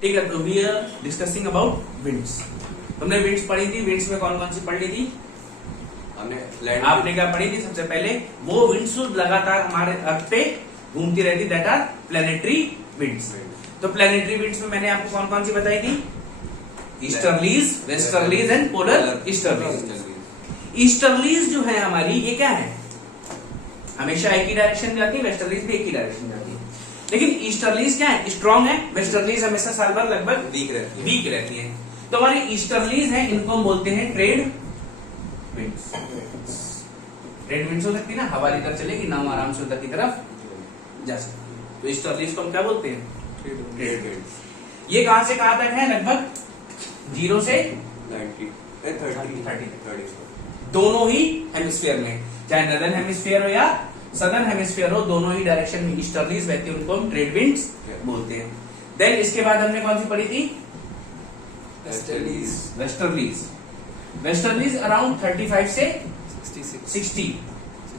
ठीक है, तो we are discussing about winds. तुमने विंड्स पढ़ी थी, विंड्स में कौन कौन सी पढ़ ली थी? आपने क्या पढ़ी थी? सबसे पहले वो विंड्स लगातार हमारे अर्थ पे घूमती रहती, दैट आर प्लेनेटरी विंड्स। तो प्लेनेटरी विंड्स में मैंने आपको कौन कौन सी बताई थी? Easterlies, westerlies and polar easterlies. Easterlies जो है हमारी, ये क्या है? हमेशा एक ही डायरेक्शन में जाती है, वेस्टर्लीज भी एक ही डायरेक्शन में जाती है। लेकिन ईस्टर्लीज क्या है? स्ट्रॉन्ग है। वेस्टर्लीज हमेशा साल भर लगभग वीक रहती है। तो हमारी ईस्टर्लीज है, इनको हम बोलते हैं ट्रेड विंड्स। ट्रेड विंड्स हो सकती है ना, हवा इधर चलेगी, नाव आराम से उधर की तरफ जा सकती है। तो ईस्टर्लीज को हम क्या बोलते हैं? Trade winds. ये कहां से कहां तक है? लगभग 0 से 30 दोनों ही हेमिस्फीयर में, चाहे नॉर्दर्न हेमिस्फीयर हो या सदर्न हेमिस्फीयर हो, दोनों ही डायरेक्शन में ईस्टर्लीज बहती है, उनको हम ट्रेड विंड्स बोलते हैं। देन इसके बाद हमने कौन सी पढ़ी थी? वेस्टर्लीज। वेस्टर्लीज अराउंड 35 से 60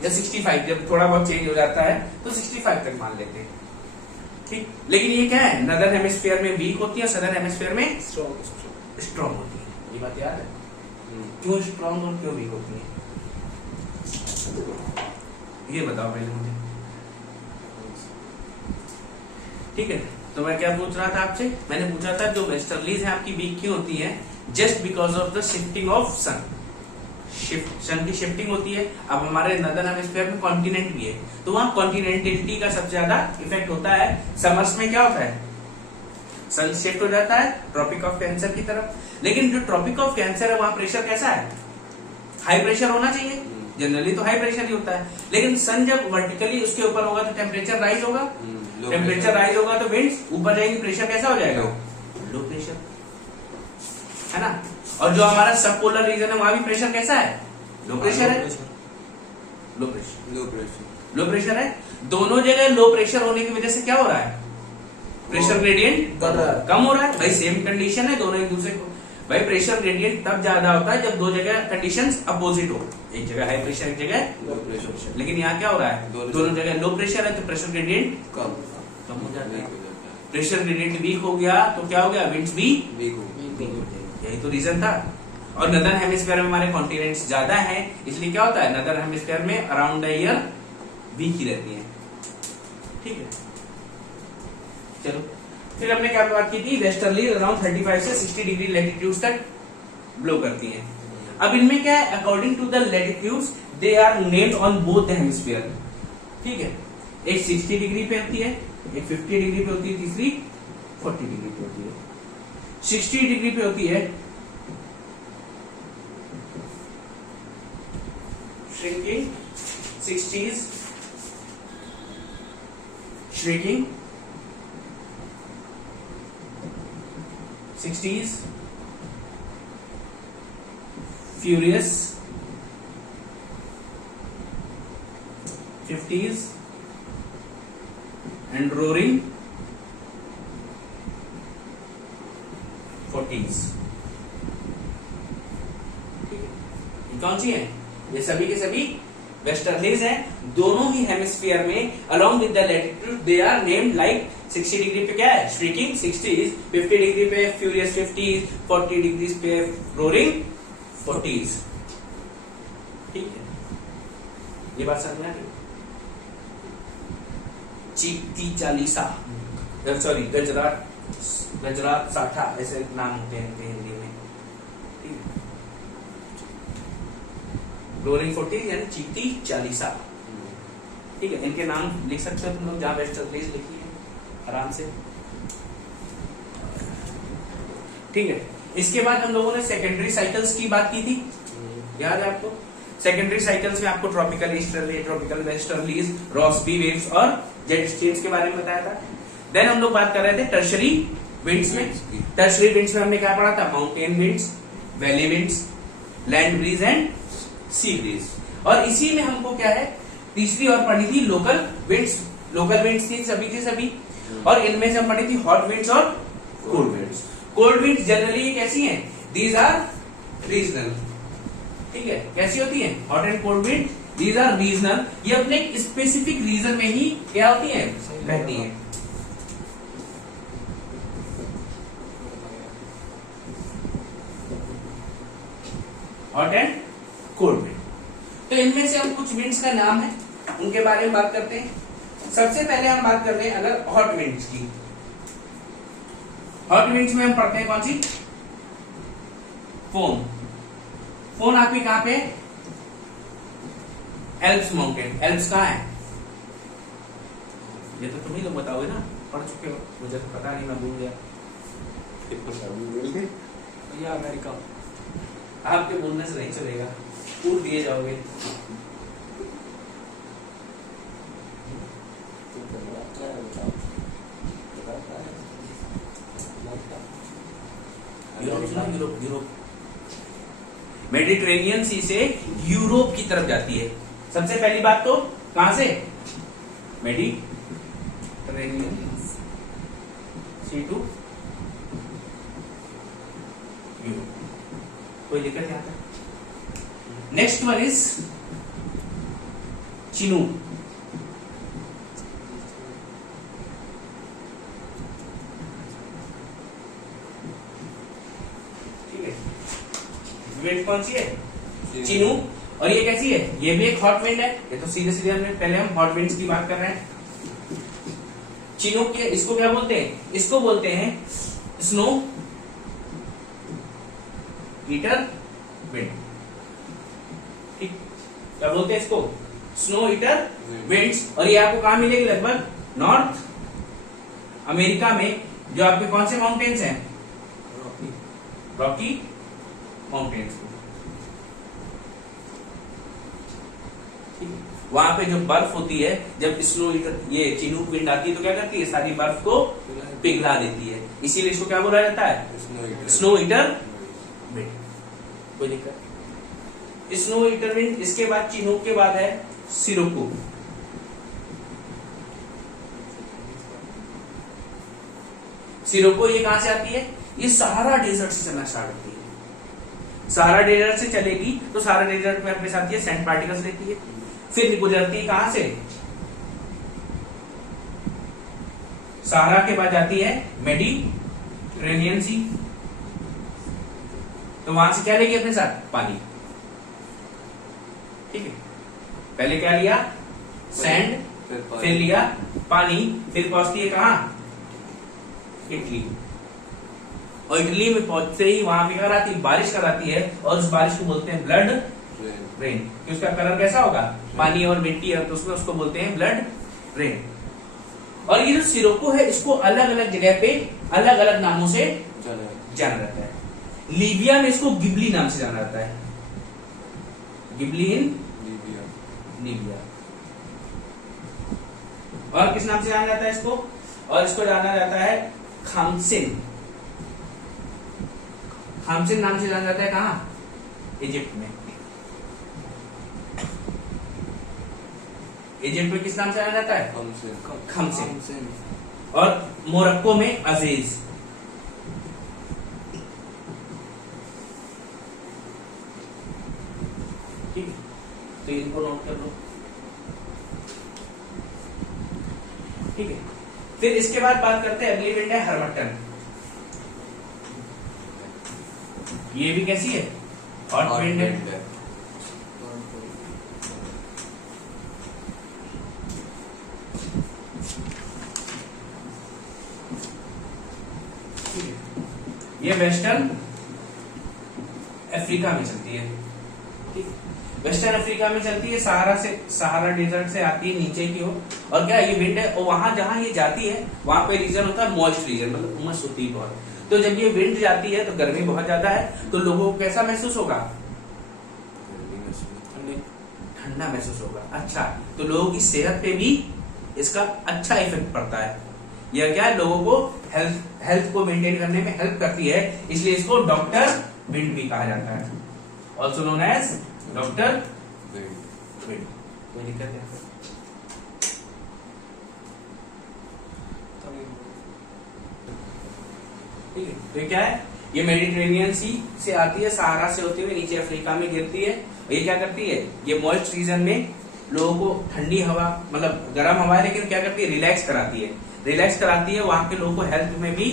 या 65, जब थोड़ा बहुत चेंज हो जाता है तो 65 तक मान लेते हैं। ठीक, लेकिन ये क्या है? नॉर्दर्न हेमिस्फीयर में वीक होती है, सदर्न हेमिस्फीयर में स्ट्रॉन्ग होती है। ये बात याद है? क्यों स्ट्रॉन्ग और क्यों वीक होती है, ये बताओ पहले मुझे। ठीक है, तो मैं क्या पूछ रहा था आपसे? मैंने पूछा था जो वेस्टर्लीज है आपकी वीक क्यों होती है? Just because of the shifting of sun. Sun की शिफ्टिंग होती है। अब हमारे नॉर्दर्न हेमिस्फीयर में कॉन्टिनेंट भी है, तो वहां कॉन्टिनेंटलिटी का सबसे ज्यादा इफेक्ट होता है। समर्स में क्या होता है? सन शिफ्ट हो जाता है ट्रॉपिक ऑफ कैंसर की तरफ। लेकिन जो ट्रॉपिक ऑफ कैंसर है वहां प्रेशर कैसा है? हाई प्रेशर होना चाहिए, जनरली तो हाई प्रेशर ही होता है। लेकिन सन जब वर्टिकली उसके ऊपर होगा तो टेम्परेचर राइज होगा, टेम्परेचर राइज होगा तो विंड्स ऊपर जाएंगे, प्रेशर कैसा हो जाएगा? लो प्रेशर, है ना। और जो हमारा सब पोलर रीजन है वहां भी प्रेशर कैसा है? लो प्रेशर है। लो प्रेशर है। दोनों जगह लो प्रेशर होने की वजह से क्या हो रहा है? प्रेशर ग्रेडियंट कम हो रहा है। भाई सेम कंडीशन है, दोनों एक दूसरे को, भाई प्रेशर ग्रेडियंट तब ज्यादा होता है जब दो जगह कंडीशंस अपोजिट हो, एक जगह हाई प्रेशर, एक जगह लो प्रेशर। लेकिन यहाँ क्या हो रहा है? दोनों जगह लो प्रेशर है तो प्रेशर ग्रेडियंट कम हो जाता है। प्रेशर ग्रेडियंट वीक हो गया तो क्या हो गया? विंड्स भी वीक हो गई। यही तो रीजन था। और नॉर्दर्न हेमिस्फीयर में हमारे कॉन्टिनेंट्स ज्यादा हैं, इसलिए क्या होता है? नॉर्दर्न हेमिस्फीयर में अराउंड द ईयर वीक ही रहती है। ठीक है, चलो फिर हमने क्या बात की थी? वेस्टर्ली अराउंड 35 से 60 डिग्री लैटिट्यूड तक ब्लो करती हैं। अब इनमें क्या है? According to the latitudes they are named on both the hemisphere. ठीक है, एक 60 डिग्री पे होती है, एक 50 डिग्री पे होती है, तीसरी 40 डिग्री पे होती है। 60 डिग्री पे होती है shrinking, 60s shrinking, 60s furious, 50s and roaring, 40s। ये कौन सी है? ये सभी के सभी वेस्टर्लीज हैं। दोनों ही हेमिस्फीयर में along with the latitude they are named like 60 degree पे क्या है? श्रीकिंग 60s, 50 डिग्री पे फ्यूरियस 50s, 40 डिग्री पे रोरिंग 40s। ठीक है, ये बात समझ में आ रही? चीकती चालीसा, सॉरी गजरात साठा, ऐसे नाम होते हैं इनके हिंदी में। ठीक है, रोरिंग 40 यानी चीकती चालीसा। ठीक है, इनके नाम लिख सकते हो तुम लोग, जहां वेस्टर्लीज लिखी है आराम से। ठीक है, इसके बाद हम लोगों ने सेकेंडरी साइकिल्स की बात की थी, याद है आपको? सेकेंडरी साइकिल्स में आपको tropical easterly, tropical westerlies, Rossby waves और जेट स्ट्रीम्स के बारे में बताया था। देन हम लोग बात कर रहे थे टर्शरी विंड्स में। टर्शरी विंड्स में हमने क्या पढ़ा था? Mountain winds, valley winds, land breeze and sea breeze. और इसी में हमको क्या है? तीसरी और पढ़ी थी लोकल विंड्स। लोकल विंड्स थी सभी की सभी, और इनमें से हम पढ़ी थी हॉट विंड्स और cold winds. Cold winds generally कैसी हैं? These are regional. ठीक है, कैसी होती हैं? Hot and cold wind, these are regional. ये अपने स्पेसिफिक रीजन में ही क्या होती हैं? बहती हैं। Hot and cold wind. तो इनमें से हम कुछ विंड्स का नाम है उनके बारे में बात करते हैं। सबसे पहले हम बात कर रहे हैं अगर हॉट विंड्स की। हॉट विंड्स में हम पढ़ते हैं कौन सी? फोन। फोन आपकी कहां पे? Alps mountain. एल्प्स कहां है? ये तो तुम ही लोग बताओगे ना, पढ़ चुके हो, मुझे तो पता नहीं, मैं भूल गया। भैया अमेरिका। आपके बोलने से नहीं चलेगा, पूछ दिए जाओगे। यूरोप। मेडिटेरेनियन सी से यूरोप की तरफ जाती है। सबसे पहली बात तो कहां से? Mediterranean sea to Europe. कोई दिक्कत यहां पर? Next one is Chinook. ठीक है, विंड कौन सी है? चिनूक। और ये कैसी है? ये भी एक हॉट विंड है। ये तो सीधे सीधे हमने पहले हम हॉट विंड्स की बात कर रहे हैं। चिनूक के इसको क्या बोलते हैं? इसको बोलते हैं स्नो ईटर विंड। ठीक, क्या बोलते हैं इसको? Snow eater winds. और ये आपको कहां मिलेगी? लगभग नॉर्थ अमेरिका में। जो आपके कौन से माउंटेन्स हैं? Rocky mountains. वहां पे जो बर्फ होती है, जब स्नो ईटर ये चिनूक विंड आती है तो क्या करती है? सारी बर्फ को पिघला देती है। इसीलिए इसको क्या बोला जाता है? Snow eater wind. कोई दिक्कत? Snow eater wind. इसके बाद चिनूक के बाद है सिरोको। सिरोको ये कहां से आती है? ये सहारा डेजर्ट से चलना स्टार्ट होती है। सहारा डेजर्ट से चलेगी तो सहारा डेजर्ट में अपने साथ ये सैंड पार्टिकल्स लेती है। फिर गुजरती है कहां से? सहारा के बाद जाती है मेडिटेरेनियन सी। तो वहां से क्या लेगी अपने साथ? पानी। ठीक है, पहले क्या लिया? सैंड, फिर लिया पानी, फिर पहुंचती है कहां? इटली। और इटली में पहुंचते ही वहां पे क्या कराती है? बारिश कराती है। और उस बारिश को बोलते हैं ब्लड रेन। कि उसका कलर कैसा होगा? पानी और मिट्टी है तो उसमें उसको बोलते हैं ब्लड रेन। और ये जो सिरोको है इसको अलग अलग जगह पे अलग अलग नामों से जाना जाता है। लीबिया में इसको गिबली नाम से जाना जाता है। गिबली इन लीबिया। और किस नाम से जाना जाता है इसको? और इसको जाना जाता है खामसिन। खामसिन नाम से जाना जाता है कहां? इजिप्ट में। इजिप्ट में किस नाम से जाना जाता है? खामसिन। और मोरक्को में अजीज। ठीक है, तो इनको नोट कर लो। ठीक है, फिर इसके बाद बात करते हैं अगली विंड है हर्मटन। ये भी कैसी है? हॉट विंड है। ये वेस्टर्न अफ्रीका में चलती है। ठीक, वेस्टर्न अफ्रीका में चलती है। सहारा डेजर्ट से आती है नीचे की ओर। और क्या ये विंड है? और वहां जहां ये जाती है वहां पे रीजन होता है मॉइस्ट रीजन, मतलब उमस होती है बहुत। तो जब ये विंड जाती है तो गर्मी बहुत ज्यादा है, तो लोगों को कैसा महसूस होगा? ठंडा महसूस होगा। अच्छा, तो लोगों की सेहत पे भी इसका अच्छा इफेक्ट पड़ता है। यह क्या है? लोगों को हेल्थ को मेंटेन करने में हेल्प करती है। इसलिए इसको डॉक्टर विंड भी कहा जाता है। Also known as doctor wind. कोई दिक्कत है? ठीक है, तो क्या है? ये मेडिटेरेनियन सी से आती है, सहारा से होती हुई नीचे अफ्रीका में गिरती है। और ये क्या करती है? ये मॉइस्ट रीजन में लोगों को ठंडी हवा, मतलब गर्म हवा है, लेकिन क्या करती है? रिलैक्स कराती है। रिलैक्स कराती है, वहां के लोगों को हेल्थ में भी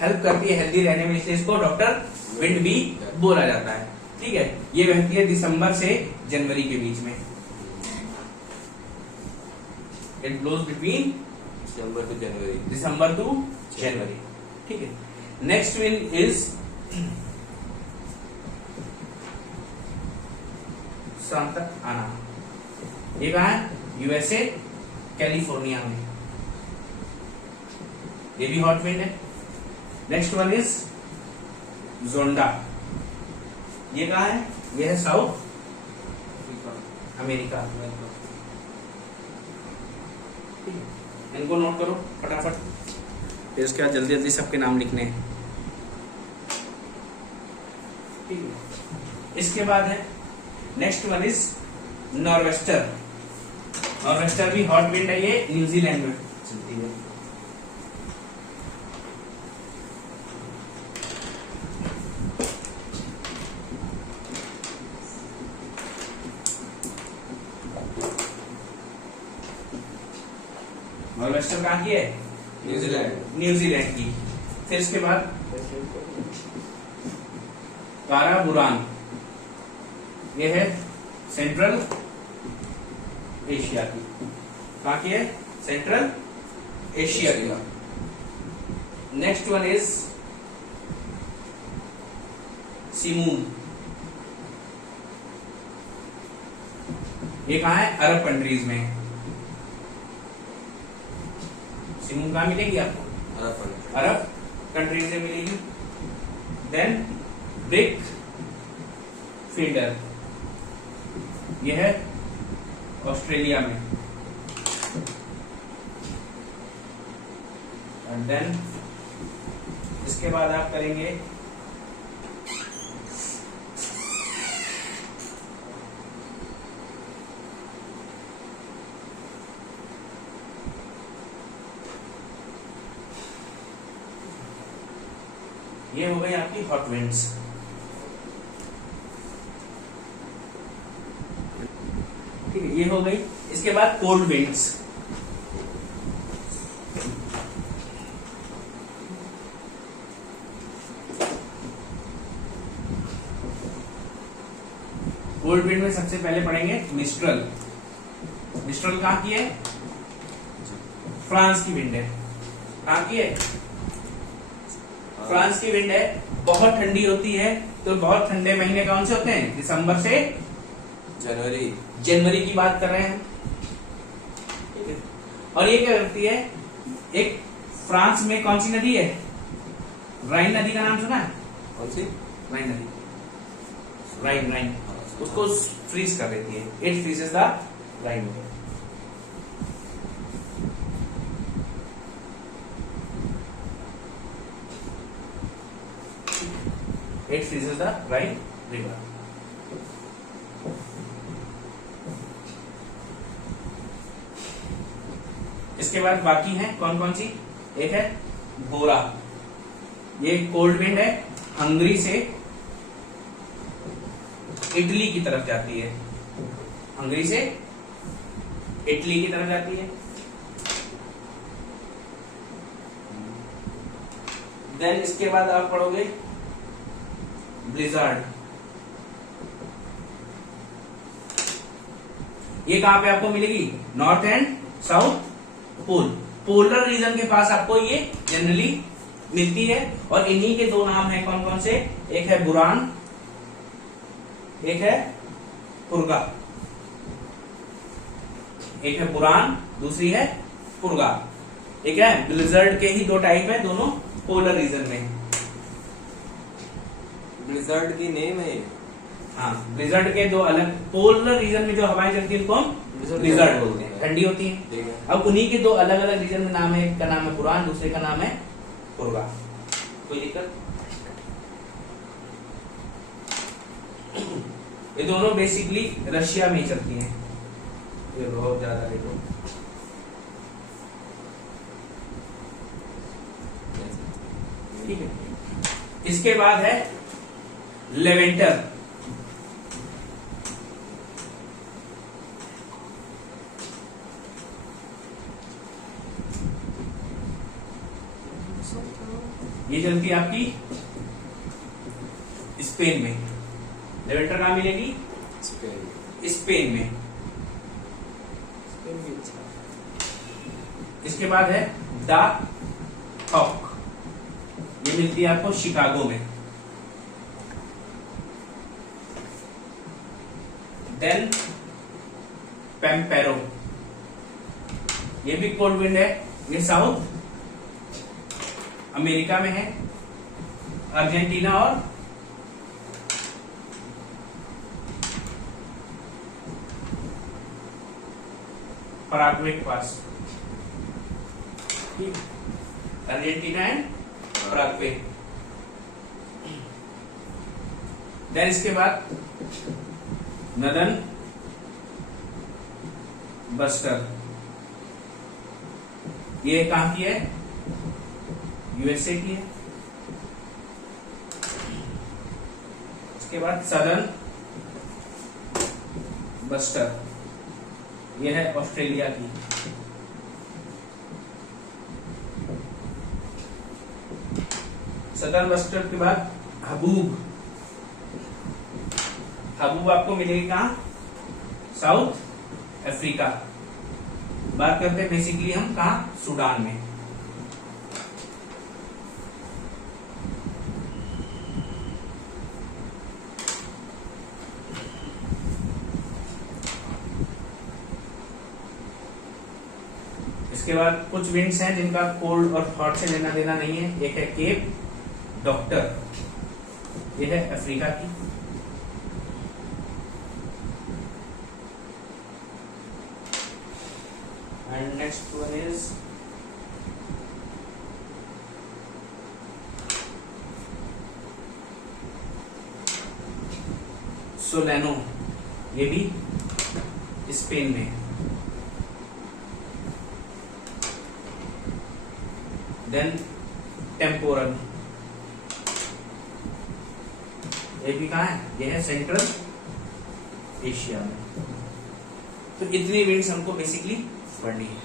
हेल्प करती है, हेल्दी रहने में। इसलिए इसको डॉक्टर विंड भी बोला जाता है। ठीक है, ये बहती है दिसंबर से जनवरी के बीच में। It blows between December to January. December to January. ठीक है, नेक्स्ट विंड इज सांता आना। ये कहा है? यूएसए, कैलिफोर्निया में। ये भी हॉट विंड है। Next one is Zonda. ये कहा है? ये है साउथ अमेरिका। इनको नोट करो फटाफट, फिर उसके बाद जल्दी जल्दी सबके नाम लिखने हैं। ठीक है, इसके बाद है next one is nor'wester. Nor'wester भी हॉट विंड है, ये न्यूजीलैंड में चलती है। नॉर्वेस्टर कहाँ की है? न्यूजीलैंड। न्यूजीलैंड की। फिर इसके बाद काराबुरान, ये है सेंट्रल एशिया की। कहाँ की है? सेंट्रल एशिया की। Next one is simoom. ये कहाँ है? अरब कंट्रीज में। सिमून कहाँ मिलेगी आपको? अरब कंट्रीज में मिलेगी। देन ब्रिक फील्डर, ये है ऑस्ट्रेलिया में। एंड देन इसके बाद आप करेंगे ये हो गई आपकी हॉट विंड्स। ठीक है, ये हो गई। इसके बाद कोल्ड विंड्स। कोल्ड विंड में सबसे पहले पढ़ेंगे मिस्ट्रल। मिस्ट्रल कहाँ की है? फ्रांस की विंड है। कहाँ की है? फ्रांस की विंड है। बहुत ठंडी होती है, तो बहुत ठंडे महीने कौन से होते हैं? दिसंबर से जनवरी। जनवरी की बात कर रहे हैं। ठीक है, और ये क्या करती है? एक फ्रांस में कौन सी नदी है? राइन नदी का नाम सुना है? कौन सी? राइन नदी। राइन राइन उसको फ्रीज कर देती है। It freezes the Rhine. It freezes the Rhine river. इसके बाद बाकी है कौन कौन सी? एक है बोरा। ये कोल्ड विंड है, हंगरी से इटली की तरफ जाती है। हंगरी से इटली की तरफ जाती है। देन इसके बाद आप पढ़ोगे ब्लिजार्ड। ये कहां पे आपको मिलेगी? North and south pole. Polar region के पास आपको ये जनरली मिलती है। और इन्हीं के दो नाम है कौन कौन से? एक है बुरान, एक है पुरगा। एक है बुरान, दूसरी है पुरगा। एक है ब्लिजर्ड के ही दो टाइप है, दोनों पोलर रीजन में। ब्लिजर्ड की नेम है। हाँ, ब्लिजर्ड के दो अलग, पोलर रीजन में जो हवाएं चलती है उनको हम ब्लिजर्ड बोलते हैं, ठंडी होती है। अब उन्हीं के दो अलग अलग रीजन में नाम है। एक का नाम है बुरान, दूसरे का नाम है पुरगा। कोई दिक्कत? ये दोनों बेसिकली रशिया में ही चलती हैं। ये बहुत ज्यादा देखो। ठीक है, इसके बाद है लेवेंटर। ये चलती है आपकी स्पेन में। लेवेंटर कहाँ मिलेगी? स्पेन। स्पेन में। स्पेन भी अच्छा। इसके बाद है द हॉक, ये मिलती है आपको शिकागो में। देन पेम्पेरो, ये भी कोल्ड विंड है, ये साउथ अमेरिका में है, अर्जेंटीना और पराग्वे के पास। Argentina and Paraguay. देन इसके बाद नदन बस्टर, ये कहां की है? यूएसए की है। इसके बाद सदर्न बस्टर, ये है ऑस्ट्रेलिया की। सदर्न बस्टर के बाद हबूब, हबूब आपको मिलेगी कहां? South Africa. बात करते हैं बेसिकली हम कहां? सूडान में। इसके बाद कुछ विंड्स हैं जिनका कोल्ड और हॉट से लेना देना नहीं है। एक है केप डॉक्टर, ये है अफ्रीका की। एंड नेक्स्ट वन इज सोलेनो, ये भी स्पेन में। देन टेम्पोरल, ये भी कहाँ है? ये है सेंट्रल एशिया में। तो इतनी विंड्स हमको बेसिकली पढ़नी है।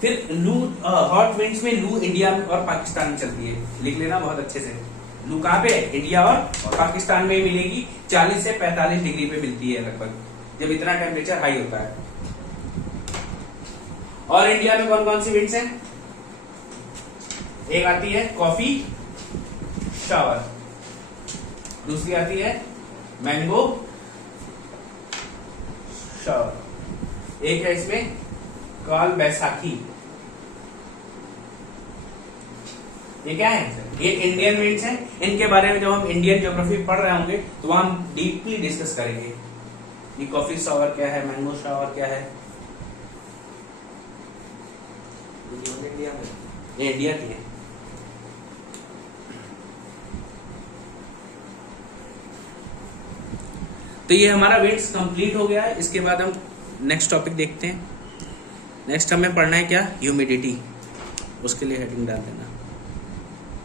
फिर लू, हॉट विंड्स में लू इंडिया और पाकिस्तान में चलती है, लिख लेना बहुत अच्छे से। लू कहाँ पे? इंडिया और पाकिस्तान में मिलेगी। 40 से 45 डिग्री पे मिलती है लगभग, जब इतना टेम्परेचर हाई होता है। और इंडिया में कौन कौन सी विंड्स हैं? एक आती है कॉफी शावर, दूसरी आती है मैंगो शावर, एक है इसमें काल बैसाखी। ये क्या है? ये इंडियन विंड्स हैं। इनके बारे में जब हम इंडियन ज्योग्राफी पढ़ रहे होंगे तो वहां हम डीपली डिस्कस करेंगे। ये कॉफी शावर क्या है, मैंगो शावर क्या है। इंडिया में, ये इंडिया की है। तो ये हमारा विंड्स कंप्लीट हो गया है। इसके बाद हम नेक्स्ट टॉपिक देखते हैं। नेक्स्ट हमें पढ़ना है क्या? ह्यूमिडिटी। उसके लिए हेडिंग डाल देना।